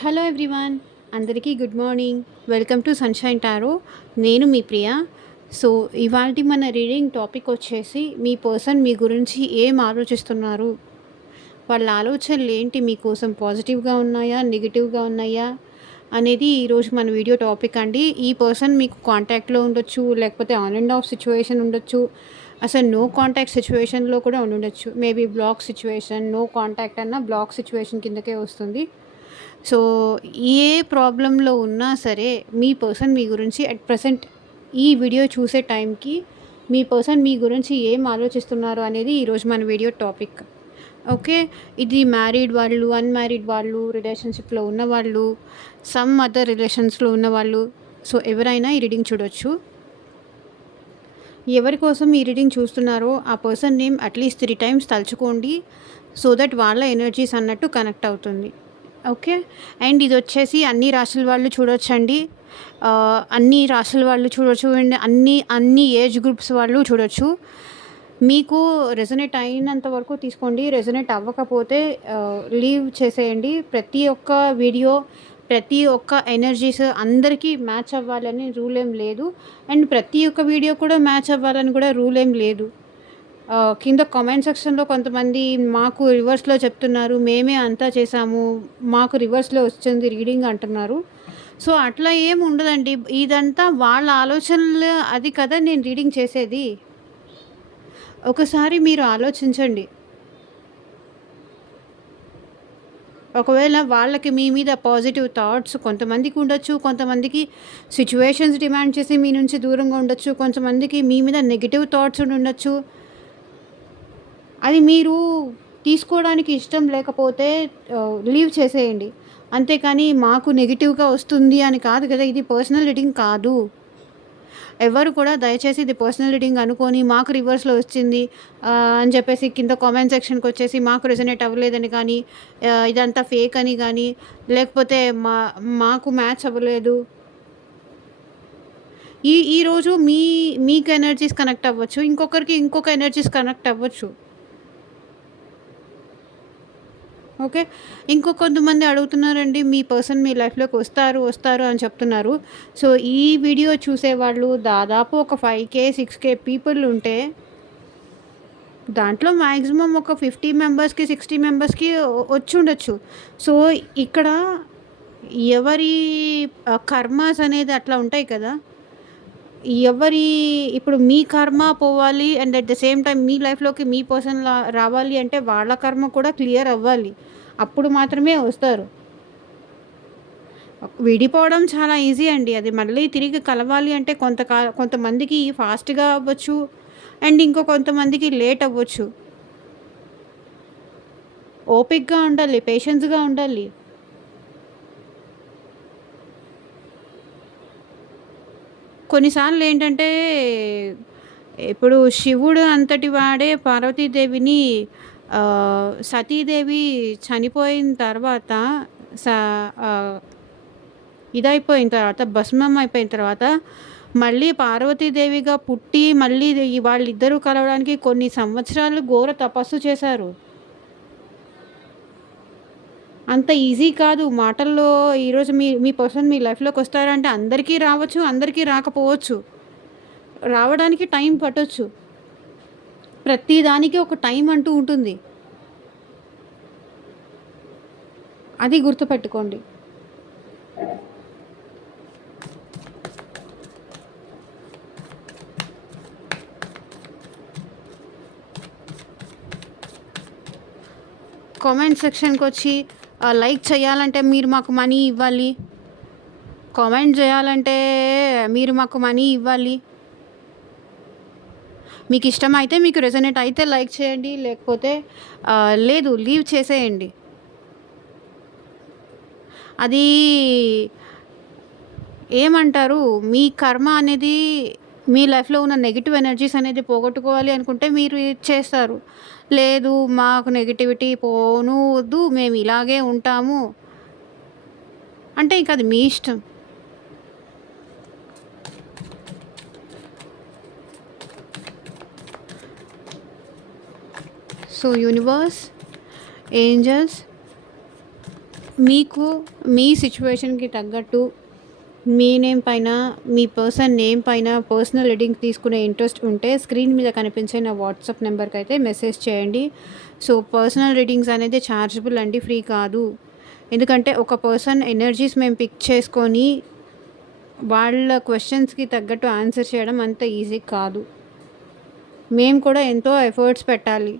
Hello everyone, అందరికీ good morning. Welcome to sunshine tarot. నేను మీ ప్రియ. So ఇవాల్టి మన రీడింగ్ టాపిక్ వచ్చేసి మీ పర్సన్ మీ గురించి ఏం ఆలోచిస్తున్నారు, వాళ్ళ ఆలోచనలు ఏంటి, మీకోసం పాజిటివ్గా ఉన్నాయా నెగిటివ్గా ఉన్నాయా అనేది ఈరోజు మన వీడియో టాపిక్ అండి. ఈ పర్సన్ మీకు కాంటాక్ట్లో ఉండొచ్చు, లేకపోతే ఆన్ అండ్ ఆఫ్ సిచ్యువేషన్ ఉండొచ్చు, అసలు నో కాంటాక్ట్ సిచ్యువేషన్లో కూడా ఉండొచ్చు. Maybe block situation, no contact అన్న బ్లాక్ సిచ్యువేషన్ కిందకే వస్తుంది. సో ఏ ప్రాబ్లంలో ఉన్నా సరే మీ పర్సన్ మీ గురించి అట్ ప్రజెంట్ ఈ వీడియో చూసే టైంకి మీ పర్సన్ మీ గురించి ఏం ఆలోచిస్తున్నారు అనేది ఈరోజు మన వీడియో టాపిక్. ఓకే, ఇది మ్యారీడ్ వాళ్ళు, అన్మ్యారీడ్ వాళ్ళు, రిలేషన్షిప్లో ఉన్నవాళ్ళు, సమ్ అదర్ రిలేషన్స్లో ఉన్నవాళ్ళు, సో ఎవరైనా ఈ రీడింగ్ చూడొచ్చు. ఎవరి కోసం ఈ రీడింగ్ చూస్తున్నారో ఆ పర్సన్ నేమ్ అట్లీస్ట్ 3 టైమ్స్ తలుచుకోండి, సో దట్ వాళ్ళ ఎనర్జీస్ అన్నట్టు కనెక్ట్ అవుతుంది. ఓకే, అండ్ ఇది వచ్చేసి అన్ని రాశుల వాళ్ళు చూడొచ్చండి. అన్ని రాశుల వాళ్ళు చూడొచ్చు అండ్ అన్ని ఏజ్ గ్రూప్స్ వాళ్ళు చూడొచ్చు. మీకు రెజొనేట్ అయినంత వరకు తీసుకోండి, రెజొనేట్ అవ్వకపోతే లీవ్ చేసేయండి. ప్రతి ఒక్క వీడియో, ప్రతి ఒక్క ఎనర్జీస్ అందరికీ మ్యాచ్ అవ్వాలని రూల్ ఏం లేదు, అండ్ ప్రతి ఒక్క వీడియో కూడా మ్యాచ్ అవ్వాలని కూడా రూల్ ఏం లేదు. కింద కామెంట్ సెక్షన్లో కొంతమంది మాకు రివర్స్లో చెప్తున్నారు, మేమే అంతా చేసాము, మాకు రివర్స్లో వచ్చింది రీడింగ్ అంటున్నారు. సో అట్లా ఏం ఉండదండి, ఇదంతా వాళ్ళ ఆలోచనలు, అది కదా నేను రీడింగ్ చేసేది. ఒకసారి మీరు ఆలోచించండి, ఒకవేళ వాళ్ళకి మీ మీద పాజిటివ్ థాట్స్ కొంతమందికి ఉండొచ్చు, కొంతమందికి సిచ్యువేషన్స్ డిమాండ్ చేసి మీ నుంచి దూరంగా ఉండొచ్చు, కొంతమందికి మీ మీద నెగిటివ్ థాట్స్ ఉండొచ్చు. అది మీరు తీసుకోవడానికి ఇష్టం లేకపోతే లీవ్ చేసేయండి. అంతేకాని మాకు నెగిటివ్గా వస్తుంది అని కాదు కదా, ఇది పర్సనల్ రీడింగ్ కాదు. ఎవరు కూడా దయచేసి ఇది పర్సనల్ రీడింగ్ అనుకొని మాకు రివర్స్లో వచ్చింది అని చెప్పేసి కింద కామెంట్ సెక్షన్కి వచ్చేసి మాకు రెజొనేట్ అవ్వలేదని కానీ, ఇదంతా ఫేక్ అని కానీ, లేకపోతే మాకు మ్యాచ్ అవ్వలేదు. ఈరోజు మీకు ఎనర్జీస్ కనెక్ట్ అవ్వచ్చు, ఇంకొకరికి ఇంకొక ఎనర్జీస్ కనెక్ట్ అవ్వచ్చు. ఓకే, కొంతమంది అడుగుతున్నారండి, మీ పర్సన్ మీ లైఫ్లోకి వస్తారు అని చెప్తున్నారు. సో ఈ వీడియో చూసేవాళ్ళు దాదాపు ఒక 5K 6K పీపుల్ ఉంటే దాంట్లో మ్యాక్సిమం ఒక 50 మెంబర్స్కి 60 మెంబర్స్కి వచ్చి ఉండొచ్చు. సో ఇక్కడ ఎవరి కర్మాస్ అనేది అట్లా ఉంటాయి కదా, ఎవరి ఇప్పుడు మీ కర్మ పోవాలి and at the same time మీ లైఫ్లోకి మీ పర్సన్ రావాలి అంటే వాళ్ళ కర్మ కూడా క్లియర్ అవ్వాలి, అప్పుడు మాత్రమే వస్తారు. విడిపోవడం చాలా ఈజీ అండి, అది మళ్ళీ తిరిగి కలవాలి అంటే కొంతమందికి ఫాస్ట్గా అవ్వచ్చు అండ్ కొంతమందికి లేట్ అవ్వచ్చు. ఓపిక్గా ఉండాలి, పేషెన్స్గా ఉండాలి. కొన్నిసార్లు ఏంటంటే ఇప్పుడు శివుడు అంతటి వాడే పార్వతీదేవిని సతీదేవి చనిపోయిన తర్వాత ఇదైపోయిన తర్వాత, భస్మం అయిపోయిన తర్వాత మళ్ళీ పార్వతీదేవిగా పుట్టి మళ్ళీ వాళ్ళిద్దరూ కలవడానికి కొన్ని సంవత్సరాలు ఘోర తపస్సు చేశారు. అంత ఈజీ కాదు మాటల్లో. ఈరోజు మీ పర్సన్ మీ లైఫ్లోకి వస్తారంటే అందరికీ రావచ్చు, అందరికీ రాకపోవచ్చు, రావడానికి టైం పట్టొచ్చు. ప్రతి దానికి ఒక టైం అంటూ ఉంటుంది, అది గుర్తుపెట్టుకోండి. కామెంట్ సెక్షన్కి వచ్చి లైక్ చేయాలంటే మీరు మాకు మనీ ఇవ్వాలి, కామెంట్ చేయాలంటే మీరు మాకు మనీ ఇవ్వాలి. మీకు ఇష్టమైతే, మీకు రెజొనేట్ అయితే లైక్ చేయండి, లేకపోతే లేదు లీవ్ చేసేయండి. అది ఏమంటారు, మీ కర్మ అనేది మీ లైఫ్లో ఉన్న నెగిటివ్ ఎనర్జీస్ అనేది పోగొట్టుకోవాలి అనుకుంటే మీరు చేస్తారు. లేదు మాకు నెగిటివిటీ పోను వద్దు, మేము ఇలాగే ఉంటాము అంటే ఇంకా అది మీ ఇష్టం. సో యూనివర్స్, ఏంజల్స్, మీకు మీ సిచ్యువేషన్కి తగ్గట్టు మీ నేమ్ పైన, మీ పర్సన్ నేమ్ పైన పర్సనల్ రీడింగ్ తీసుకునే ఇంట్రెస్ట్ ఉంటే స్క్రీన్ మీద కనిపించే నా వాట్సాప్ నెంబర్కి అయితే మెసేజ్ చేయండి. సో పర్సనల్ రీడింగ్స్ అనేది ఛార్జబుల్ అండి, ఫ్రీ కాదు. ఎందుకంటే ఒక పర్సన్ ఎనర్జీస్ మేము పిక్ చేసుకొని వాళ్ళ క్వశ్చన్స్కి తగ్గట్టు ఆన్సర్ చేయడం అంత ఈజీ కాదు. మేము కూడా ఎంతో ఎఫర్ట్స్ పెట్టాలి.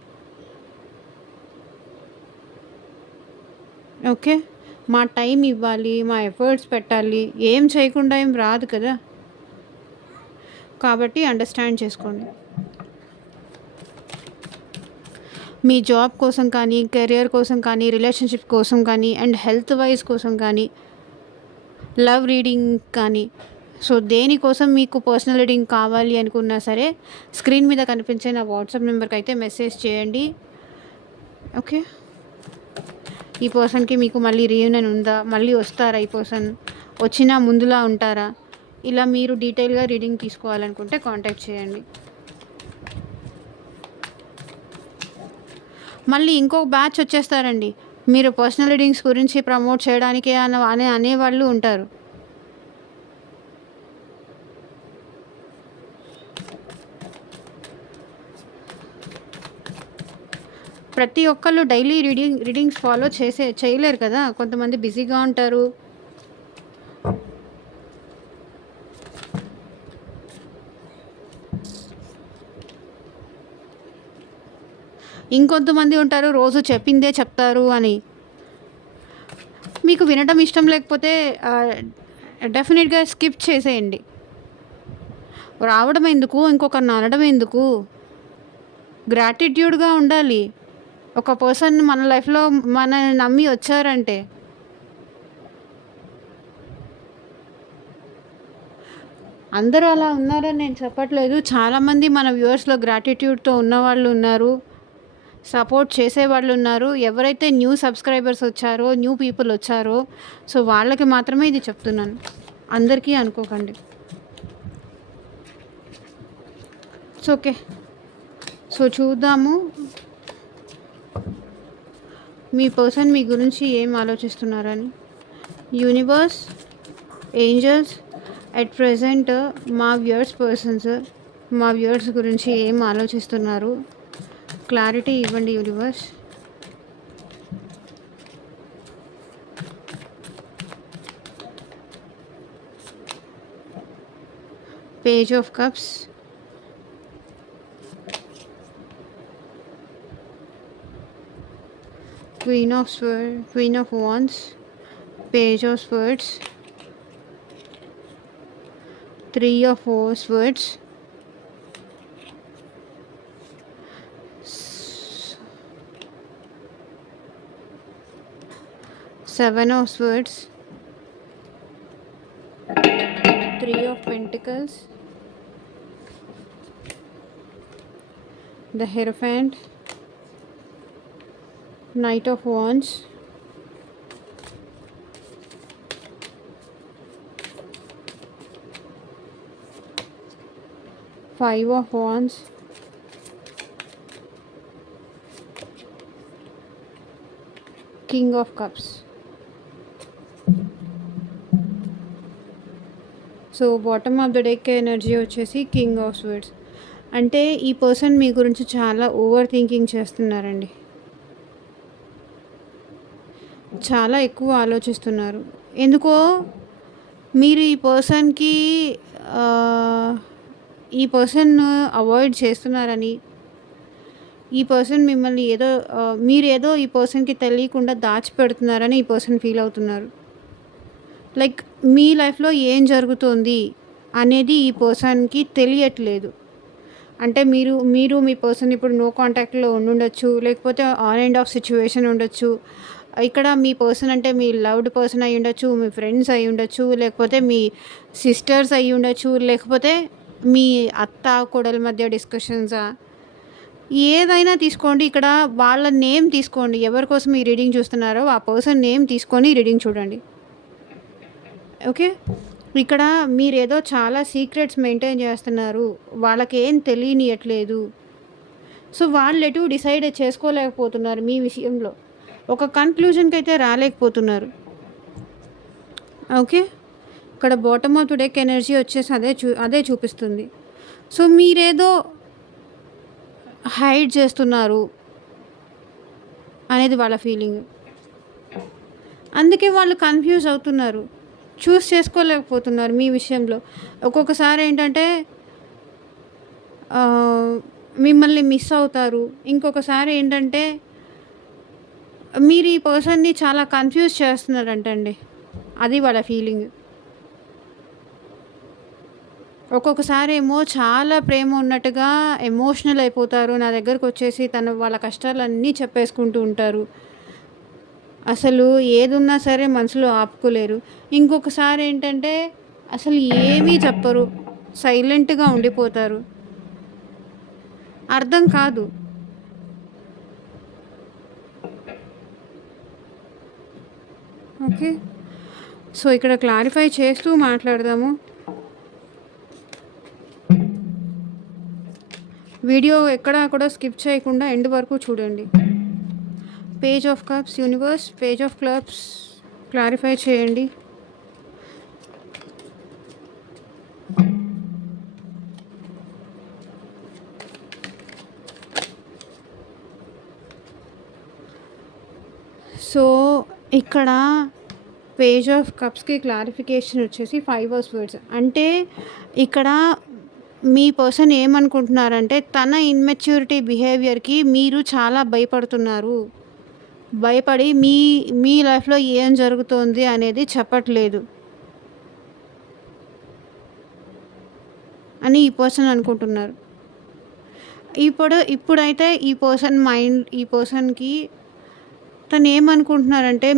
ఓకే, మా టైం ఇవ్వాలి, మా ఎఫర్ట్స్ పెట్టాలి. ఏం చేయకుండా ఏం రాదు కదా, కాబట్టి అండర్స్టాండ్ చేసుకోండి. మీ జాబ్ కోసం కానీ, కెరియర్ కోసం కానీ, రిలేషన్షిప్ కోసం కానీ, అండ్ హెల్త్ వైజ్ కోసం కానీ, లవ్ రీడింగ్ కానీ, సో దేనికోసం మీకు పర్సనల్ రీడింగ్ కావాలి అనుకున్నా సరే స్క్రీన్ మీద కనిపించే నా వాట్సాప్ నెంబర్కి అయితే మెసేజ్ చేయండి. ఓకే, ఈ పర్సన్కి మీకు మళ్ళీ రీయూనియన్ ఉందా, మళ్ళీ వస్తారా, ఈ పర్సన్ వచ్చినా ముందులా ఉంటారా, ఇలా మీరు డీటెయిల్గా రీడింగ్ తీసుకోవాలనుకుంటే కాంటాక్ట్ చేయండి. మళ్ళీ ఇంకొక బ్యాచ్ వచ్చేస్తారండి, మీరు పర్సనల్ రీడింగ్స్ గురించి ప్రమోట్ చేయడానికి అనేవాళ్ళు ఉంటారు. ప్రతి ఒక్కళ్ళు డైలీ రీడింగ్స్ ఫాలో చేయలేరు కదా, కొంతమంది బిజీగా ఉంటారు. ఇంకొంతమంది ఉంటారు రోజు చెప్పిందే చెప్తారు అని. మీకు వినడం ఇష్టం లేకపోతే డెఫినెట్గా స్కిప్ చేసేయండి. రావడం ఎందుకు, ఇంకొకరిని అనడం ఎందుకు? గ్రాటిట్యూడ్గా ఉండాలి. ఒక పర్సన్ మన లైఫ్లో మనల్ని నమ్మి వచ్చారంటే. అందరూ అలా ఉన్నారని నేను చెప్పట్లేదు. చాలామంది మన వ్యూవర్స్లో గ్రాటిట్యూడ్తో ఉన్నవాళ్ళు ఉన్నారు, సపోర్ట్ చేసేవాళ్ళు ఉన్నారు. ఎవరైతే న్యూ సబ్స్క్రైబర్స్ వచ్చారో, న్యూ పీపుల్ వచ్చారో, సో వాళ్ళకి మాత్రమే ఇది చెప్తున్నాను, అందరికీ అనుకోకండి. సో ఓకే, సో చూద్దాము మీ పర్సన్ మీ గురించి ఏం ఆలోచిస్తున్నారని. యూనివర్స్, ఏంజల్స్, అట్ ప్రెజెంట్ మా వ్యూవర్స్ గురించి ఏం ఆలోచిస్తున్నారు, క్లారిటీ ఇవ్వండి universe. Page of cups, Queen of Wands, Page of Swords, 3 of Swords, 7 of Swords, 3 of Pentacles, the Hierophant, Knight of Wands, Five of Wands, King of Cups. So bottom of the deck energy వచ్చేసి king of swords. అంటే ఈ person మీ గురించి చాలా over thinking చేస్తున్నారండి, చాలా ఎక్కువ ఆలోచిస్తున్నారు. ఎందుకో మీరు ఈ పర్సన్ అవాయిడ్ చేస్తున్నారని, ఈ పర్సన్ మిమ్మల్ని మీరేదో ఈ పర్సన్కి తెలియకుండా దాచిపెడుతున్నారని ఈ పర్సన్ ఫీల్ అవుతున్నారు. లైక్ మీ లైఫ్లో ఏం జరుగుతుంది అనేది ఈ పర్సన్కి తెలియట్లేదు. అంటే మీరు మీ పర్సన్ ఇప్పుడు నో కాంటాక్ట్లో ఉండుండొచ్చు, లేకపోతే ఆన్ అండ్ ఆఫ్ సిచ్యువేషన్ ఉండొచ్చు. ఇక్కడ మీ పర్సన్ అంటే మీ లవ్డ్ పర్సన్ అయి ఉండొచ్చు, మీ ఫ్రెండ్స్ అయి ఉండొచ్చు, లేకపోతే మీ సిస్టర్స్ అయి ఉండొచ్చు, లేకపోతే మీ అత్త కోడల మధ్య డిస్కషన్సా, ఏదైనా తీసుకోండి. ఇక్కడ వాళ్ళ నేమ్ తీసుకోండి, ఎవరి కోసం ఈ రీడింగ్ చూస్తున్నారో ఆ పర్సన్ నేమ్ తీసుకొని రీడింగ్ చూడండి. ఓకే, ఇక్కడ మీరేదో చాలా సీక్రెట్స్ మెయింటైన్ చేస్తున్నారు, వాళ్ళకి ఏం తెలియనియట్లేదు. సో వాళ్ళు ఎటు డిసైడ్ చేసుకోలేకపోతున్నారు మీ విషయంలో. ఒక కన్క్లూజన్కి అయితే రాలేకపోతున్నారు. ఓకే. ఇక్కడ bottom of the deck energy వచ్చేసి అదే చూపిస్తుంది. సో మీరేదో హైడ్ చేస్తున్నారు అనేది వాళ్ళ ఫీలింగ్. అందుకే వాళ్ళు కన్ఫ్యూజ్ అవుతున్నారు, చూస్ చేసుకోలేకపోతున్నారు మీ విషయంలో. ఒక్కొక్కసారి ఏంటంటే మిమ్మల్ని మిస్ అవుతారు. ఇంకొకసారి ఏంటంటే మీరు ఈ పర్సన్ని చాలా కన్ఫ్యూజ్ చేస్తున్నారంటండి. అది వాళ్ళ ఫీలింగ్. ఒక్కొక్కసారి ఏమో చాలా ప్రేమ ఉన్నట్టుగా ఎమోషనల్ అయిపోతారు. నా దగ్గరకు వచ్చేసి వాళ్ళ కష్టాలన్నీ చెప్పేసుకుంటూ ఉంటారు. అసలు ఏదున్నా సరే మనసులో ఆపుకోలేరు. ఇంకొకసారి ఏంటంటే అసలు ఏమీ చెప్పరు, సైలెంట్గా ఉండిపోతారు. అర్థం కాదు. ఓకే. సో ఇక్కడ క్లారిఫై చేస్తూ మాట్లాడదాము. వీడియో ఎక్కడా కూడా స్కిప్ చేయకుండా ఎండ్ వరకు చూడండి. Page of cups universe, page of clubs clarify చేయండి. సో ఇక్కడ పేజ్ ఆఫ్ కప్స్కి క్లారిఫికేషన్ వచ్చేసి 5 వర్డ్స్. అంటే ఇక్కడ మీ పర్సన్ ఏమనుకుంటున్నారంటే తన ఇన్మెచ్యూరిటీ బిహేవియర్కి మీరు చాలా భయపడుతున్నారు. భయపడి మీ లైఫ్లో ఏం జరుగుతోంది అనేది చెప్పట్లేదు అని ఈ పర్సన్ అనుకుంటున్నారు. ఇప్పుడైతే ఈ పర్సన్కి తను ఏమనుకుంటున్నారంటే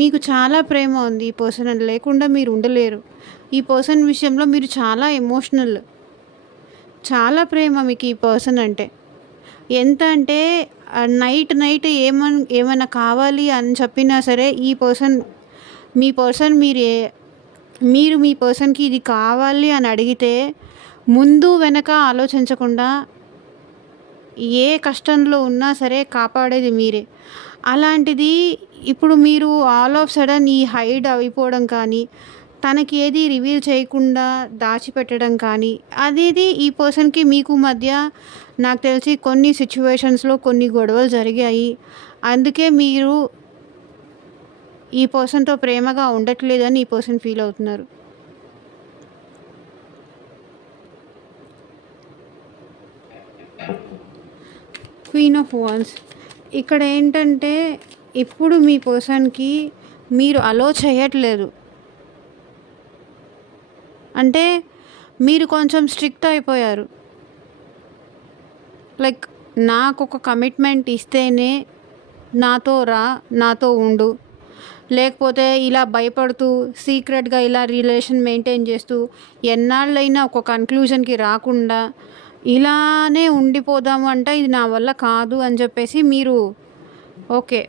మీకు చాలా ప్రేమ ఉంది ఈ పర్సన్ అని, లేకుండా మీరు ఉండలేరు. ఈ పర్సన్ విషయంలో మీరు చాలా ఎమోషనల్, చాలా ప్రేమ మీకు ఈ పర్సన్ అంటే. ఎంత అంటే నైట్ ఏమైనా కావాలి అని చెప్పినా సరే మీ పర్సన్కి ఇది కావాలి అని అడిగితే ముందు వెనక ఆలోచించకుండా ఏ కష్టంలో ఉన్నా సరే కాపాడేది మీరే. అలాంటిది ఇప్పుడు మీరు ఆల్ ఆఫ్ సడన్ ఈ హైడ్ అయిపోవడం కానీ, తనకి ఏది రివీల్ చేయకుండా దాచిపెట్టడం కానీ, అనేది ఈ పర్సన్కి మీకు మధ్య నాకు తెలిసి కొన్ని సిచ్యువేషన్స్లో కొన్ని గొడవలు జరిగాయి. అందుకే మీరు ఈ పర్సన్తో ప్రేమగా ఉండట్లేదని ఈ పర్సన్ ఫీల్ అవుతున్నారు. Queen of wands. ఇక్కడ ఏంటంటే ఇప్పుడు మీ పర్సన్కి మీరు అలో చేయట్లేదు. అంటే మీరు కొంచెం స్ట్రిక్ట్ అయిపోయారు. లైక్ నాకు ఒక కమిట్మెంట్ ఇస్తేనే నాతో రా, నాతో ఉండు, లేకపోతే ఇలా భయపడుతూ సీక్రెట్గా ఇలా రిలేషన్ మెయింటైన్ చేస్తూ ఎన్నాళ్ళైనా ఒక కన్క్లూజన్కి రాకుండా ఇలానే ఉండిపోదాము అంటే ఇది నా వల్ల కాదు అని చెప్పేసి మీరు ఓకే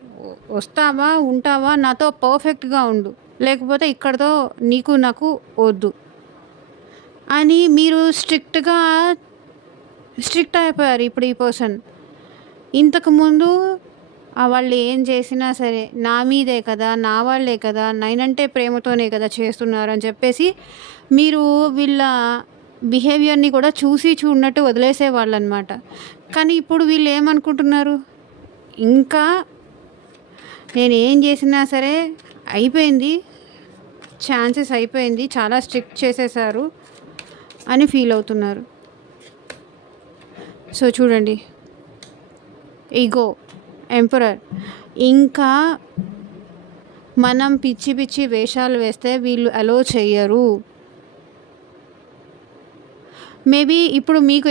వస్తావా, ఉంటావా, నాతో పర్ఫెక్ట్గా ఉండు, లేకపోతే ఇక్కడతో నాకు వద్దు అని మీరు స్ట్రిక్ట్ అయిపోయారు ఇప్పుడు ఈ పర్సన్. ఇంతకుముందు వాళ్ళు ఏం చేసినా సరే నా మీదే కదా, నా వాళ్ళే కదా, నేనంటే ప్రేమతోనే కదా చేస్తున్నారు అని చెప్పేసి మీరు వీళ్ళ బిహేవియర్ని కూడా చూడనట్టు వదిలేసేవాళ్ళు అనమాట. కానీ ఇప్పుడు వీళ్ళు ఏమనుకుంటున్నారు, ఇంకా నేను ఏం చేసినా సరే అయిపోయింది, ఛాన్సెస్ అయిపోయింది, చాలా స్ట్రిక్ట్ చేసేసారు అని ఫీల్ అవుతున్నారు. సో చూడండి, ఈగో, ఎంపరర్. ఇంకా మనం పిచ్చి వేషాలు వేస్తే వీళ్ళు అలో చెయ్యరు. మేబీ ఇప్పుడు మీకు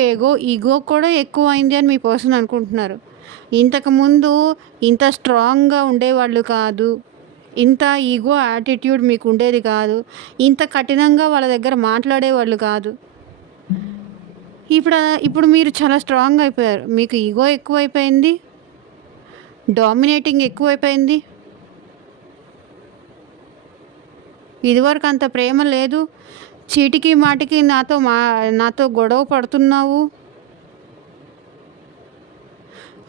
ఈగో కూడా ఎక్కువ అయింది అని మీ పర్సన్ అనుకుంటున్నారు. ఇంతకుముందు ఇంత స్ట్రాంగ్గా ఉండేవాళ్ళు కాదు, ఇంత ఈగో యాటిట్యూడ్ మీకు ఉండేది కాదు, ఇంత కఠినంగా వాళ్ళ దగ్గర మాట్లాడేవాళ్ళు కాదు. ఇప్పుడు మీరు చాలా స్ట్రాంగ్ అయిపోయారు. మీకు ఈగో ఎక్కువైపోయింది, డామినేటింగ్ ఎక్కువైపోయింది. ఇదివరకు అంత ప్రేమ లేదు, చీటికి మాటికి నాతో గొడవ పడుతున్నావు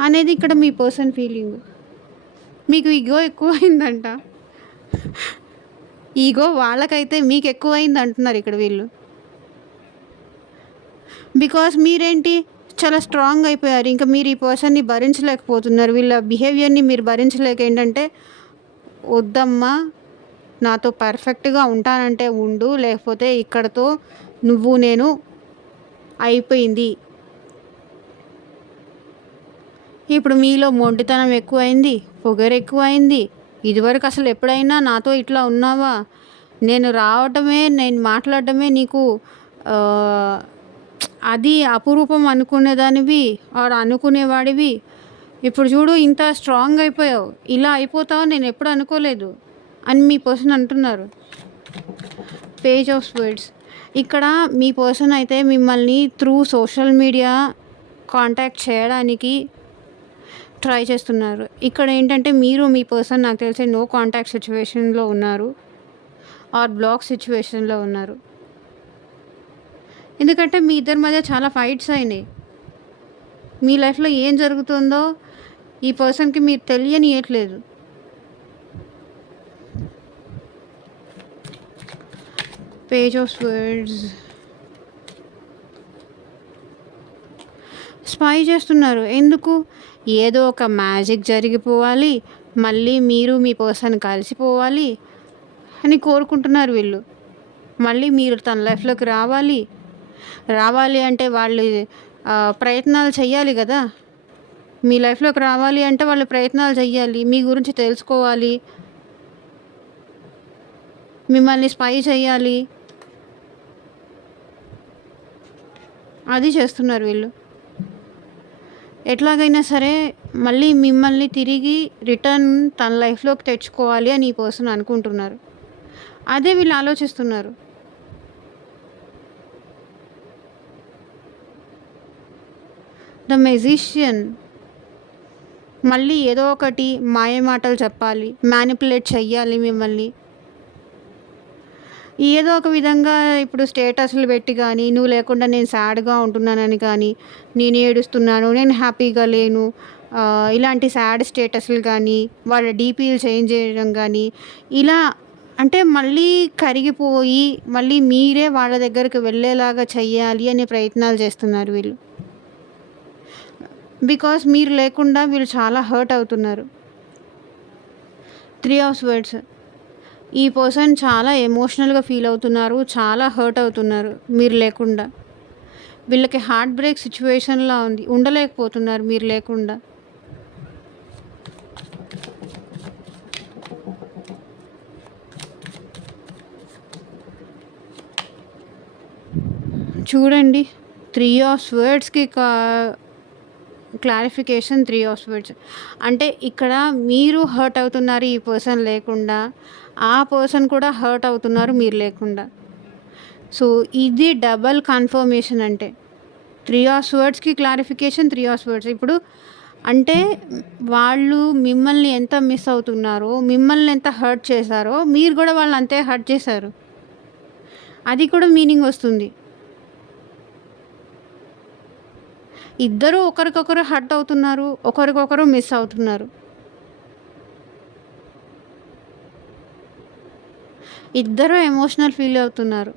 అనేది ఇక్కడ మీ పర్సన్ ఫీలింగ్. మీకు ఈగో ఎక్కువైందంట. ఈగో వాళ్ళకైతే మీకు ఎక్కువైంది అంటున్నారు ఇక్కడ వీళ్ళు. బికాస్ మీరేంటి చాలా స్ట్రాంగ్ అయిపోయారు. ఇంకా మీరు ఈ పర్సన్‌ని భరించలేకపోతున్నారు. వీళ్ళ బిహేవియర్‌ని మీరు భరించలేక ఏంటంటే, వద్దమ్మా నాతో పర్ఫెక్ట్‌గా ఉంటానంటే ఉండు. లేకపోతే ఇక్కడితో నువ్వు నేను అయిపోయింది. ఇప్పుడు మీలో మొండితనం ఎక్కువైంది. పొగరు ఎక్కువైంది. ఇదివరకు అసలు ఎప్పుడైనా నాతో ఇట్లా ఉన్నావా? నేను మాట్లాడడమే నీకు ఆహ్, అది అపురూపం అనుకునేదానివి ఆర్ అనుకునేవాడివి. ఇప్పుడు చూడు ఇంత స్ట్రాంగ్ అయిపోయావు. ఇలా అయిపోతావని నేను ఎప్పుడు అనుకోలేదు అని మీ పర్సన్ అంటున్నారు. Page of swords. ఇక్కడ మీ పర్సన్ అయితే మిమ్మల్ని త్రూ సోషల్ మీడియా కాంటాక్ట్ చేయడానికి ట్రై చేస్తున్నారు. ఇక్కడ ఏంటంటే మీరు మీ పర్సన్ నాకు తెలిసి నో కాంటాక్ట్ సిచ్యువేషన్‌లో ఉన్నారు ఆర్ బ్లాక్ సిచ్యువేషన్‌లో ఉన్నారు. ఎందుకంటే మీ ఇద్దరి మధ్య చాలా ఫైట్స్ అయినాయి. మీ లైఫ్‌లో ఏం జరుగుతుందో ఈ పర్సన్‌కి మీరు తెలియనియట్లేదు. Page of swords. స్పై చేస్తున్నారు. ఎందుకు? ఏదో ఒక మ్యాజిక్ జరిగిపోవాలి. మళ్ళీ మీరు మీ పర్సన్ కలిసిపోవాలి అని కోరుకుంటున్నారు వీళ్ళు. మళ్ళీ మీరు తన లైఫ్‌లోకి రావాలి. రావాలి అంటే వాళ్ళు ప్రయత్నాలు చెయ్యాలి గదా! మీ లైఫ్‌లోకి రావాలి అంటే వాళ్ళు ప్రయత్నాలు చెయ్యాలి. మీ గురించి తెలుసుకోవాలి. మిమ్మల్ని స్పై చేయాలి. అది చేస్తున్నారు వీళ్ళు. ఎట్లాగైనా సరే మళ్ళీ మిమ్మల్ని తిరిగి రిటర్న్ తన లైఫ్‌లోకి తెచ్చుకోవాలి అని ఈ పర్సన్ అనుకుంటున్నారు. అదే వీళ్ళు ఆలోచిస్తున్నారు. The magician. మళ్ళీ ఏదో ఒకటి మాయమాటలు చెప్పాలి. మ్యానిపులేట్ చెయ్యాలి మిమ్మల్ని. ఏదో ఒక విధంగా ఇప్పుడు స్టేటస్‌లు పెట్టి గానీ, నువ్వు లేకుండా నేను సాడ్‌గా ఉంటున్నానని కానీ, నేను ఏడుస్తున్నాను, నేను హ్యాపీగా లేను, ఇలాంటి సాడ్ స్టేటస్‌లు కానీ, వాళ్ళ డీపీలు చేంజ్ చేయడం కానీ, ఇలా అంటే మళ్ళీ కరిగిపోయి, మళ్ళీ మీరే వాళ్ళ దగ్గరికి వెళ్ళేలాగా చెయ్యాలి అనే ప్రయత్నాలు చేస్తున్నారు వీళ్ళు. బికాస్ మీరు లేకుండా వీళ్ళు చాలా హర్ట్ అవుతున్నారు. 3 ఆఫ్ స్వర్డ్స్. ఈ పర్సన్ చాలా ఎమోషనల్‌గా ఫీల్ అవుతున్నారు. చాలా హర్ట్ అవుతున్నారు మీరు లేకుండా. వీళ్ళకి హార్ట్ బ్రేక్ సిచ్యువేషన్‌లా ఉంది. ఉండలేకపోతున్నారు మీరు లేకుండా. చూడండి 3 ఆఫ్ స్వర్డ్స్‌కి క్లారిఫికేషన్ 3 ఆఫ్ స్వర్డ్స్. అంటే ఇక్కడ మీరు హర్ట్ అవుతున్నారు ఈ పర్సన్ లేకుండా. ఆ పర్సన్ కూడా హర్ట్ అవుతున్నారు మీరు లేకుండా. సో ఇది డబల్ కన్ఫర్మేషన్ అంటే 3 ఆఫ్ స్వర్డ్స్‌కి క్లారిఫికేషన్ 3 ఆఫ్ స్వర్డ్స్. ఇప్పుడు అంటే వాళ్ళు మిమ్మల్ని ఎంత మిస్ అవుతున్నారో, మిమ్మల్ని ఎంత హర్ట్ చేశారో, మీరు కూడా వాళ్ళని అంతే హర్ట్ చేశారు. అది కూడా మీనింగ్ వస్తుంది. ఇద్దరూ ఒకరికొకరు హర్ట్ అవుతున్నారు. ఒకరికొకరు మిస్ అవుతున్నారు. ఇద్దరూ ఎమోషనల్ ఫీల్ అవుతున్నారు.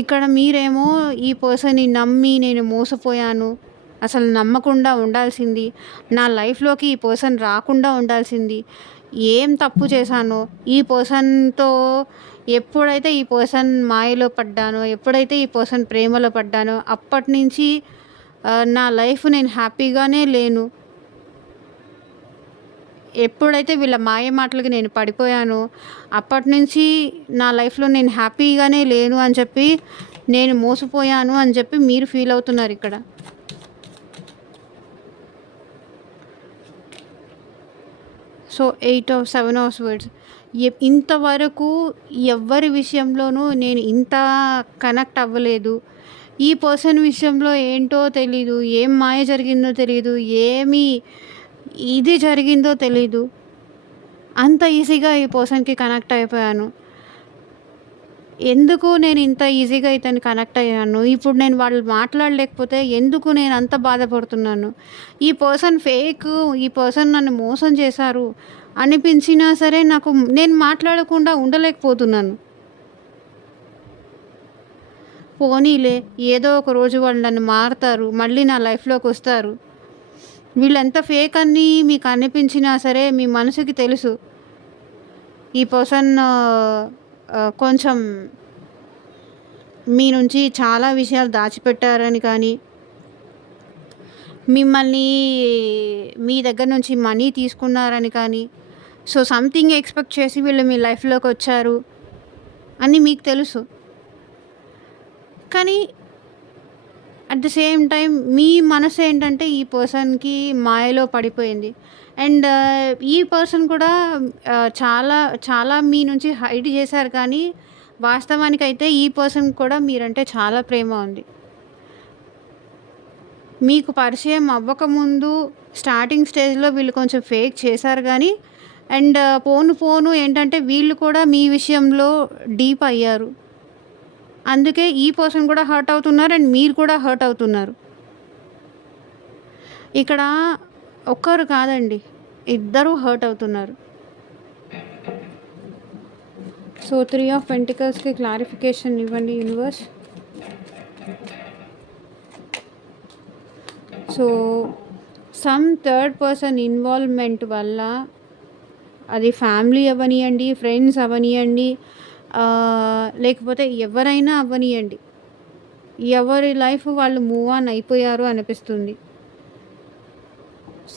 ఇక్కడ మీరేమో ఈ పర్సన్‌ని నమ్మి నేను మోసపోయాను. అసలు నమ్మకుండా ఉండాల్సింది. నా లైఫ్‌లోకి ఈ పర్సన్ రాకుండా ఉండాల్సింది. ఏం తప్పు చేశానో, ఈ పర్సన్‌తో ఎప్పుడైతే ఈ పర్సన్ మాయలో పడ్డానో, ఎప్పుడైతే ఈ పర్సన్ ప్రేమలో పడ్డానో అప్పటినుంచి నా లైఫ్ నేను హ్యాపీగానే లేను. ఎప్పుడైతే వీళ్ళ మాయ మాటలకి నేను పడిపోయానో అప్పటినుంచి నా లైఫ్‌లో నేను హ్యాపీగానే లేను అని చెప్పి, నేను మోసపోయాను అని చెప్పి మీరు ఫీల్ అవుతున్నారు ఇక్కడ. So 7 of swords. ఇంతవరకు ఎవ్వరి విషయంలోనూ నేను ఇంత కనెక్ట్ అవ్వలేదు. ఈ పర్సన్ విషయంలో ఏంటో తెలీదు. ఏం మాయ జరిగిందో తెలీదు. ఏమి ఇది జరిగిందో తెలీదు. అంత ఈజీగా ఈ పర్సన్‌కి కనెక్ట్ అయిపోయాను. ఎందుకు నేను ఇంత ఈజీగా ఇతన్ని కనెక్ట్ అయ్యాను? ఇప్పుడు నేను వాళ్ళు మాట్లాడలేకపోతే ఎందుకు నేను అంత బాధపడుతున్నాను? ఈ పర్సన్ ఫేకు, ఈ పర్సన్ నన్ను మోసం చేశారు అనిపించినా సరే నాకు నేను మాట్లాడకుండా ఉండలేకపోతున్నాను. పోనీలే ఏదో ఒక రోజు వాళ్ళు నన్ను మారతారు. మళ్ళీ నా లైఫ్‌లోకొస్తారు. వీళ్ళెంత ఫేక్ అని మీకు అనిపించినా సరే మీ మనసుకి తెలుసు. ఈ పర్సన్ కొంచెం మీ నుంచి చాలా విషయాలు దాచిపెట్టారని కానీ, మిమ్మల్ని మీ దగ్గర నుంచి మనీ తీసుకున్నారని కానీ, సో సంథింగ్ ఎక్స్‌పెక్ట్ చేసి వీళ్ళు మీ లైఫ్‌లోకొచ్చారు అని మీకు తెలుసు. కానీ అట్ ద సేమ్ టైం మీ మనసు ఏంటంటే ఈ పర్సన్‌కి మాయలో పడిపోయింది. అండ్ ఈ పర్సన్ కూడా చాలా చాలా మీ నుంచి హైడ్ చేశారు కానీ, వాస్తవానికైతే ఈ పర్సన్‌కి కూడా మీరంటే చాలా ప్రేమ ఉంది. మీకు పరిచయం అవ్వకముందు స్టార్టింగ్ స్టేజ్‌లో వీళ్ళు కొంచెం ఫేక్ చేశారు గానీ, అండ్ పోను పోను ఏంటంటే వీళ్ళు కూడా మీ విషయంలో డీప్ అయ్యారు. అందుకే ఈ పర్సన్ కూడా హర్ట్ అవుతున్నారు అండ్ మీరు కూడా హర్ట్ అవుతున్నారు. ఇక్కడ ఒక్కరు కాదండి, ఇద్దరూ హర్ట్ అవుతున్నారు. సో 3 ఆఫ్ పెంటికల్స్‌కి క్లారిఫికేషన్ ఇవ్వండి universe. So some third person involvement వల్ల, అది ఫ్యామిలీ అవ్వనియండి, ఫ్రెండ్స్ అవ్వనియండి, లేకపోతే ఎవరైనా అవ్వనియండి, ఎవరి లైఫ్ వాళ్ళు మూవ్ ఆన్ అయిపోయారు అనిపిస్తుంది.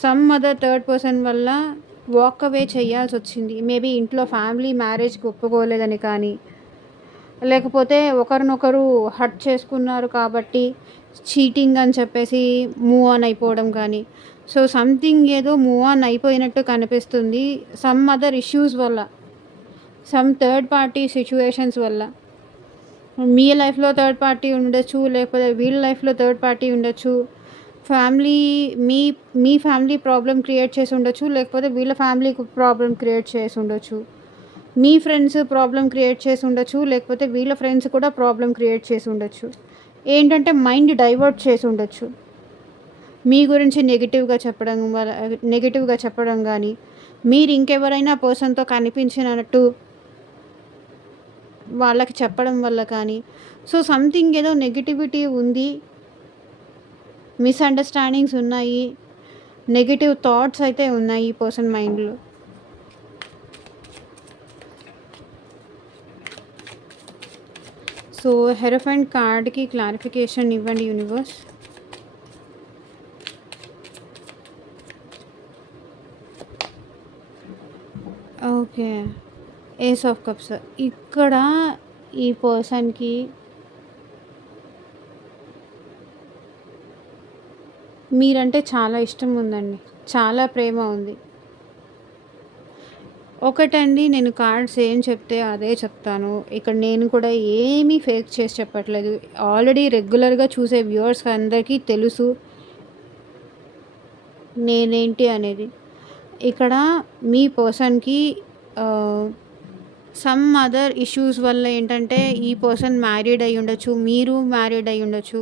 సమ్ అదర్ థర్డ్ పర్సన్ వల్ల వాక్ అవే చేయాల్సొచ్చింది. మేబీ ఇంట్లో ఫ్యామిలీ మ్యారేజ్‌కి ఒప్పుకోలేదని కానీ, లేకపోతే ఒకరినొకరు హర్ట్ చేసుకున్నారు కాబట్టి చీటింగ్ అని చెప్పేసి మూవ్ ఆన్ అయిపోవడం కానీ, సో సంథింగ్ ఏదో మూవ్ ఆన్ అయిపోయినట్టు కనిపిస్తుంది. సమ్ అదర్ ఇష్యూస్ వల్ల, సమ్ థర్డ్ పార్టీ సిచ్యువేషన్స్ వల్ల. మీ లైఫ్‌లో థర్డ్ పార్టీ ఉండొచ్చు, లేకపోతే వీళ్ళ లైఫ్‌లో థర్డ్ పార్టీ ఉండొచ్చు. ఫ్యామిలీ మీ మీ ఫ్యామిలీ ప్రాబ్లమ్ క్రియేట్ చేసి ఉండొచ్చు, లేకపోతే వీళ్ళ ఫ్యామిలీకి ప్రాబ్లమ్ క్రియేట్ చేసి ఉండొచ్చు. మీ ఫ్రెండ్స్ ప్రాబ్లమ్ క్రియేట్ చేసి ఉండొచ్చు, లేకపోతే వీళ్ళ ఫ్రెండ్స్ కూడా ప్రాబ్లమ్ క్రియేట్ చేసి ఉండొచ్చు. ఏంటంటే మైండ్ డైవర్ట్ చేసి ఉండొచ్చు. మీ గురించి నెగెటివ్‌గా చెప్పడం గానీ, మీరు ఇంకెవరైనా పర్సన్‌తో కనిపించినట్టు వాళ్ళకి చెప్పడం వల్ల కానీ, సో సంథింగ్ ఏదో నెగటివిటీ ఉంది. మిస్‌అండర్‌స్టాండింగ్స్ ఉన్నాయి. నెగెటివ్ థాట్స్ అయితే ఉన్నాయి ఈ పర్సన్ మైండ్‌లో. సో హెరఫెంట్ కార్డ్‌కి క్లారిఫికేషన్ ఇవ్వండి universe. Okay. Ace of cups. ఇక్కడ ఈ పర్సన్‌కి మీరంటే చాలా ఇష్టం ఉందండి. చాలా ప్రేమ ఉంది. ఒకటండి, నేను కార్డ్స్ ఏం చెప్తే అదే చెప్తాను. ఇక్కడ నేను కూడా ఏమీ ఫేక్ చేసి చెప్పట్లేదు. ఆల్రెడీ రెగ్యులర్‌గా చూసే వ్యూవర్స్ అందరికీ తెలుసు నేనేంటి అనేది. ఇక్కడ మీ పర్సన్‌కి సమ్ అదర్ ఇష్యూస్ వల్ల ఏంటంటే ఈ పర్సన్ మ్యారీడ్ అయ్యి ఉండొచ్చు, మీరు మ్యారీడ్ అయ్యి ఉండొచ్చు,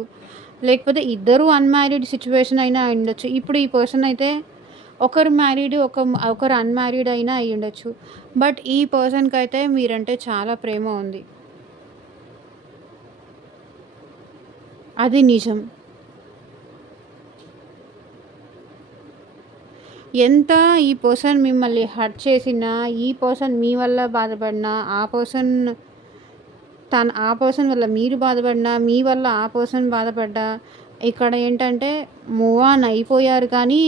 లేకపోతే ఇద్దరు అన్‌మ్యారీడ్ సిచ్యువేషన్ అయినా అయి ఉండొచ్చు. ఇప్పుడు ఈ పర్సన్ అయితే ఒకరు మ్యారీడ్, ఒకరు అన్‌మ్యారీడ్ అయినా అయి ఉండొచ్చు. బట్ ఈ పర్సన్‌కి అయితే మీరంటే చాలా ప్రేమ ఉంది. అది నిజం. ఎంత ఈ పర్సన్ మిమ్మల్ని హర్ట్ చేసినా, ఈ పర్సన్ మీ వల్ల బాధపడినా, ఆ పర్సన్ వల్ల మీరు బాధపడినా, మీ వల్ల ఆ పర్సన్ బాధపడ్డా, ఇక్కడ ఏంటంటే మూవ్ ఆన్ అయిపోయారు కానీ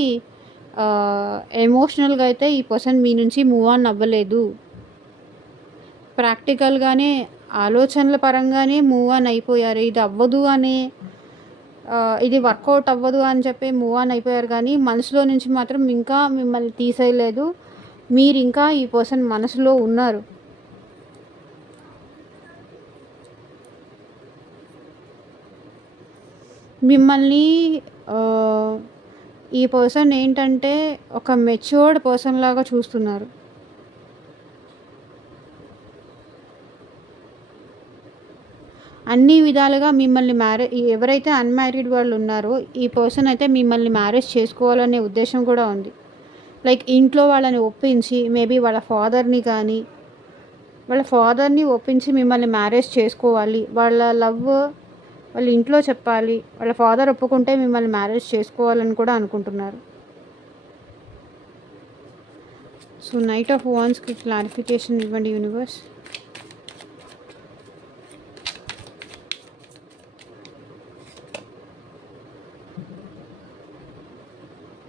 ఎమోషనల్‌గా అయితే ఈ పర్సన్ మీ నుంచి మూవ్ ఆన్ అవ్వలేదు. ప్రాక్టికల్‌గానే, ఆలోచనల పరంగానే మూవ్ ఆన్ అయిపోయారు. ఇది అవ్వదు అనే ఇది వర్కౌట్ అవ్వదు అని చెప్పి మూవ్ ఆన్ అయిపోయారు కానీ, మనసులో నుంచి మాత్రం ఇంకా మిమ్మల్ని తీసేయలేదు. మీరు ఇంకా ఈ పర్సన్ మనసులో ఉన్నారు. మిమ్మల్ని ఈ పర్సన్ ఏంటంటే ఒక మెచ్యూర్డ్ పర్సన్ లాగా చూస్తున్నారు. అన్ని విధాలుగా మిమ్మల్ని ఎవరైతే అన్‌మ్యారీడ్ వాళ్ళు ఉన్నారో, ఈ పర్సన్ అయితే మిమ్మల్ని మ్యారేజ్ చేసుకోవాలనే ఉద్దేశ్యం కూడా ఉంది. లైక్ ఇంట్లో వాళ్ళని ఒప్పించి, మేబీ వాళ్ళ ఫాదర్‌ని ఒప్పించి మిమ్మల్ని మ్యారేజ్ చేసుకోవాలి. వాళ్ళ ఇంట్లో చెప్పాలి. వాళ్ళ ఫాదర్ ఒప్పుకుంటే మిమ్మల్ని మ్యారేజ్ చేసుకోవాలని కూడా అనుకుంటున్నారు. సో నైట్ ఆఫ్ వాండ్స్‌కి క్లారిఫికేషన్ ఇవ్వండి యూనివర్స్.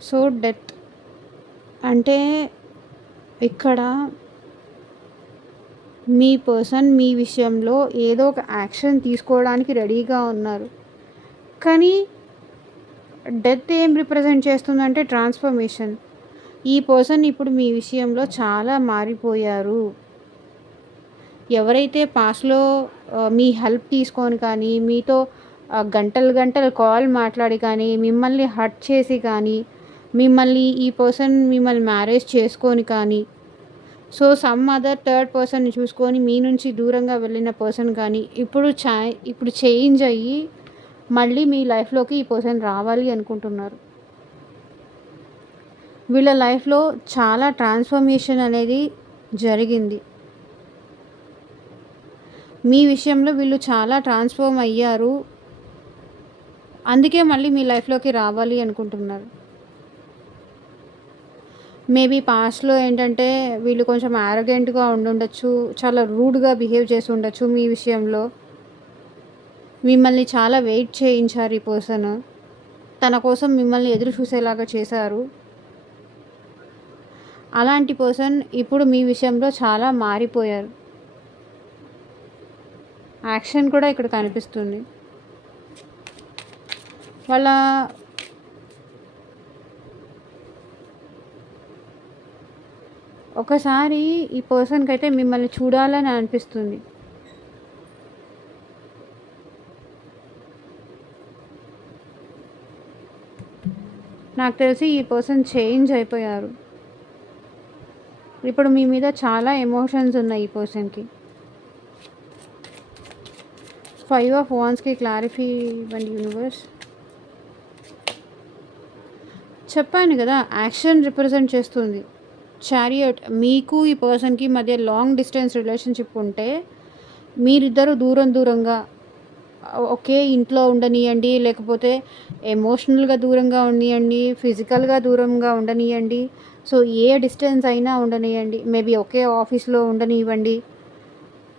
సో డెత్ అంటే ఇక్కడ మీ పర్సన్ మీ విషయంలో ఏదో ఒక యాక్షన్ తీసుకోవడానికి రెడీగా ఉన్నారు. కానీ డెత్ ఏం రిప్రజెంట్ చేస్తుందంటే ట్రాన్స్ఫర్మేషన్. ఈ పర్సన్ ఇప్పుడు మీ విషయంలో చాలా మారిపోయారు. ఎవరైతే పాస్ట్లో మీ హెల్ప్ తీసుకొని కానీ, మీతో గంటలు గంటలు కాల్ మాట్లాడి కానీ, మిమ్మల్ని హర్ట్ చేసి కానీ, ఈ పర్సన్ మిమ్మల్ని మ్యారేజ్ చేసుకొని కానీ, సో సమ్ అదర్ థర్డ్ పర్సన్ని చూసుకొని మీ నుంచి దూరంగా వెళ్ళిన పర్సన్ కానీ ఇప్పుడు చేంజ్ అయ్యి మళ్ళీ మీ లైఫ్లోకి ఈ పర్సన్ రావాలి అనుకుంటున్నారు. వీళ్ళ లైఫ్లో చాలా ట్రాన్స్ఫర్మేషన్ అనేది జరిగింది. మీ విషయంలో వీళ్ళు చాలా ట్రాన్స్ఫార్మ్ అయ్యారు. అందుకే మళ్ళీ మీ లైఫ్లోకి రావాలి అనుకుంటున్నారు. మేబీ పాస్ట్లో ఏంటంటే వీళ్ళు కొంచెం యారగెంట్గా ఉండుండొచ్చు, చాలా రూడ్గా బిహేవ్ చేసి ఉండొచ్చు మీ విషయంలో. మిమ్మల్ని చాలా వెయిట్ చేయించారు ఈ పర్సన్. తన కోసం మిమ్మల్ని ఎదురు చూసేలాగా చేశారు. అలాంటి పర్సన్ ఇప్పుడు మీ విషయంలో చాలా మారిపోయారు. యాక్షన్ కూడా ఇక్కడ కనిపిస్తుంది. ఒకసారి ఈ పర్సన్కి అయితే మిమ్మల్ని చూడాలని అనిపిస్తుంది. నాకు తెలిసి ఈ పర్సన్ చేంజ్ అయిపోయారు. ఇప్పుడు మీ మీద చాలా ఎమోషన్స్ ఉన్నాయి ఈ పర్సన్కి. 5 ఆఫ్ వాండ్స్కి క్లారిఫై ఇవ్వండి యూనివర్స్. చెప్పాను కదా, యాక్షన్ రిప్రజెంట్ చేస్తుంది. చారియట్, మీకు ఈ పర్సన్కి మధ్య లాంగ్ డిస్టెన్స్ రిలేషన్షిప్ ఉంటే మీరిద్దరు దూరంగా ఒకే ఇంట్లో ఉండనియండి, లేకపోతే ఎమోషనల్గా దూరంగా ఉండనియండి, ఫిజికల్గా దూరంగా ఉండనియండి, సో ఏ డిస్టెన్స్ అయినా ఉండనియండి, మేబీ ఒకే ఆఫీస్లో ఉండనివ్వండి,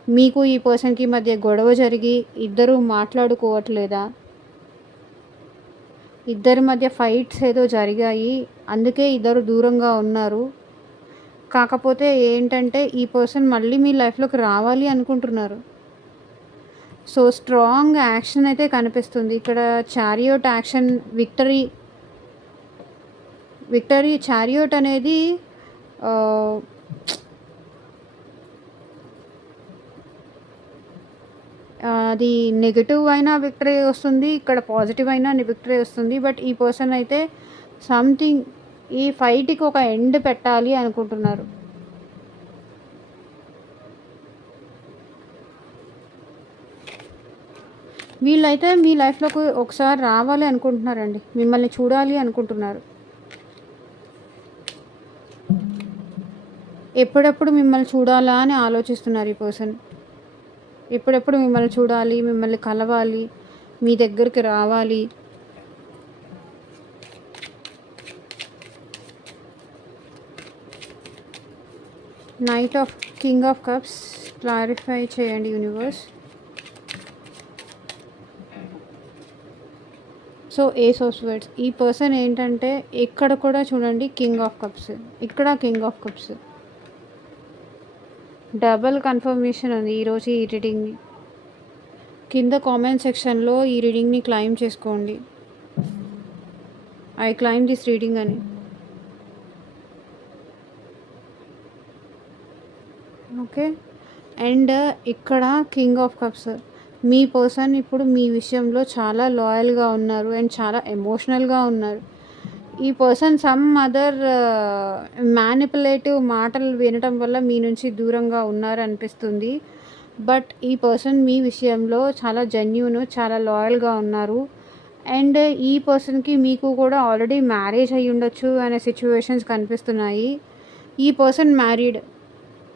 మీకు ఈ పర్సన్కి మధ్య గొడవ జరిగి ఇద్దరు మాట్లాడుకోవట్లేదా, ఇద్దరి మధ్య ఫైట్స్ ఏదో జరిగాయి, అందుకే ఇద్దరు దూరంగా ఉన్నారు. కాకపోతే ఏంటంటే ఈ పర్సన్ మళ్ళీ మీ లైఫ్లోకి రావాలి అనుకుంటున్నారు. సో స్ట్రాంగ్ యాక్షన్ అయితే కనిపిస్తుంది ఇక్కడ. చారియట్ యాక్షన్, విక్టరీ చారియట్ అనేది అది నెగటివ్ అయినా విక్టరీ వస్తుంది, ఇక్కడ పాజిటివ్ అయినా విక్టరీ వస్తుంది. బట్ ఈ పర్సన్ అయితే సంథింగ్ ఈ ఫైట్కి ఒక ఎండ్ పెట్టాలి అనుకుంటున్నారు. వీళ్ళైతే మీ లైఫ్లోకి ఒకసారి రావాలి అనుకుంటున్నారండి, మిమ్మల్ని చూడాలి అనుకుంటున్నారు. ఎప్పుడెప్పుడు మిమ్మల్ని చూడాలా అని ఆలోచిస్తున్నారు ఈ పర్సన్. ఎప్పుడెప్పుడు మిమ్మల్ని చూడాలి, మిమ్మల్ని కలవాలి, మీ దగ్గరికి రావాలి. Knight of king of cups clarify చేయండి universe. So ace of swords, ఈ పర్సన్ ఏంటంటే ఇక్కడ కూడా చూడండి కింగ్ ఆఫ్ కప్స్, ఇక్కడ king of cups, double confirmation ఉంది ఈరోజు ఈ రీడింగ్ని. కింద కామెంట్ సెక్షన్లో ఈ రీడింగ్ని క్లైమ్ చేసుకోండి, ఐ క్లైమ్ దిస్ రీడింగ్ అని. ఓకే, అండ్ ఇక్కడ కింగ్ ఆఫ్ కప్స్, మీ పర్సన్ ఇప్పుడు మీ విషయంలో చాలా లాయల్గా ఉన్నారు అండ్ చాలా ఎమోషనల్గా ఉన్నారు. ఈ పర్సన్ సమ్ అదర్ మ్యానిపులేటివ్ మాటలు వినటం వల్ల మీ నుంచి దూరంగా ఉన్నారు అనిపిస్తుంది. బట్ ఈ పర్సన్ మీ విషయంలో చాలా జెన్యూన్, చాలా లాయల్‌గా ఉన్నారు. అండ్ ఈ పర్సన్‌కి మీకు కూడా ఆల్రెడీ మ్యారేజ్ అయ్యి ఉండొచ్చు అనే సిట్యుయేషన్స్ కనిపిస్తున్నాయి. ఈ పర్సన్ మ్యారీడ్.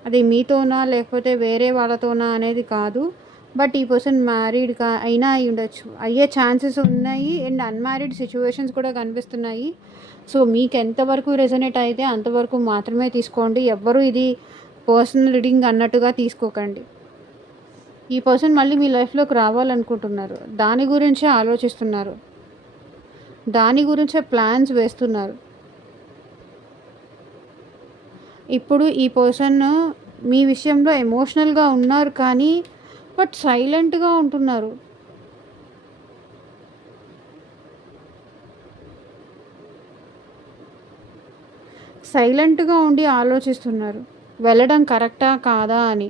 అది మీతోనా లేకపోతే వేరే వాళ్ళతోనా అనేది కాదు. బట్ ఈ పర్సన్ మ్యారీడ్ అయినా అయ్యి ఉండొచ్చు. అయ్యే ఛాన్సెస్ ఉన్నాయి. అండ్ అన్‌మ్యారీడ్ సిట్యుయేషన్స్ కూడా కనిపిస్తున్నాయి. సో, మీకు ఎంతవరకు రెజొనేట్ అయితే అంతవరకు మాత్రమే తీసుకోండి. ఎవ్వరూ ఇది పర్సనల్ రీడింగ్ అన్నట్టుగా తీసుకోకండి. ఈ పర్సన్ మళ్ళీ మీ లైఫ్‌లోకి రావాలనుకుంటున్నారు. దాని గురించే ఆలోచిస్తున్నారు. దాని గురించే ప్లాన్స్ వేస్తున్నారు. ఇప్పుడు ఈ పర్సన్ మీ విషయంలో ఎమోషనల్‌గా ఉన్నారు కానీ బట్ సైలెంట్‌గా ఉంటున్నారు. సైలెంట్‌గా ఉండి ఆలోచిస్తున్నారు. వెళ్ళడం కరెక్టా? కాదా? అని.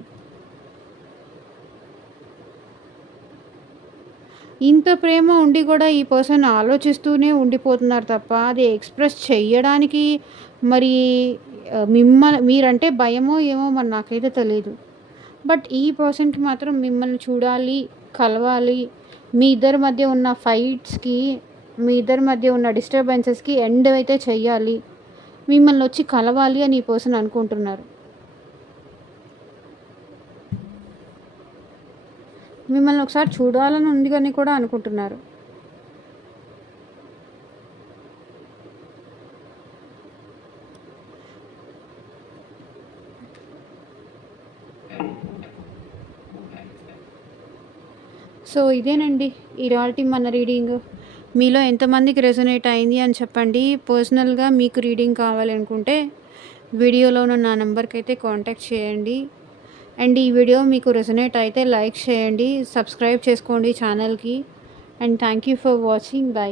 ఇంత ప్రేమ ఉండి కూడా ఈ పర్సన్ ఆలోచిస్తూనే ఉండిపోతున్నారు తప్ప అది ఎక్స్‌ప్రెస్ చెయ్యడానికి మరి మీరంటే భయమో ఏమో మరి నాకైతే తెలీదు. బట్ ఈ పర్సన్‌కి మాత్రం మిమ్మల్ని చూడాలి, కలవాలి. మీ ఇద్దరి మధ్య ఉన్న ఫైట్స్‌కి, మీ ఇద్దరి మధ్య ఉన్న డిస్టర్బెన్సెస్‌కి ఎండ్ అయితే చెయ్యాలి. మిమ్మల్నొచ్చి కలవాలి అని ఈ పర్సన్ అనుకుంటున్నారు. మిమ్మల్ని ఒకసారి చూడాలని ఉంది అని కూడా అనుకుంటున్నారు. సో, ఇదేనండి ఇవాల్టి మన రీడింగ్. మీలో ఎంతమందికి రెజొనేట్ అయింది అని చెప్పండి. పర్సనల్‌గా మీకు రీడింగ్ కావాలనుకుంటే వీడియోలో ఉన్న నా నంబర్‌కైతే కాంటాక్ట్ చేయండి. అండ్ ఈ వీడియో మీకు రెజొనేట్ అయితే లైక్ చేయండి. సబ్స్క్రైబ్ చేసుకోండి ఛానల్‌కి. And thank you for watching. By.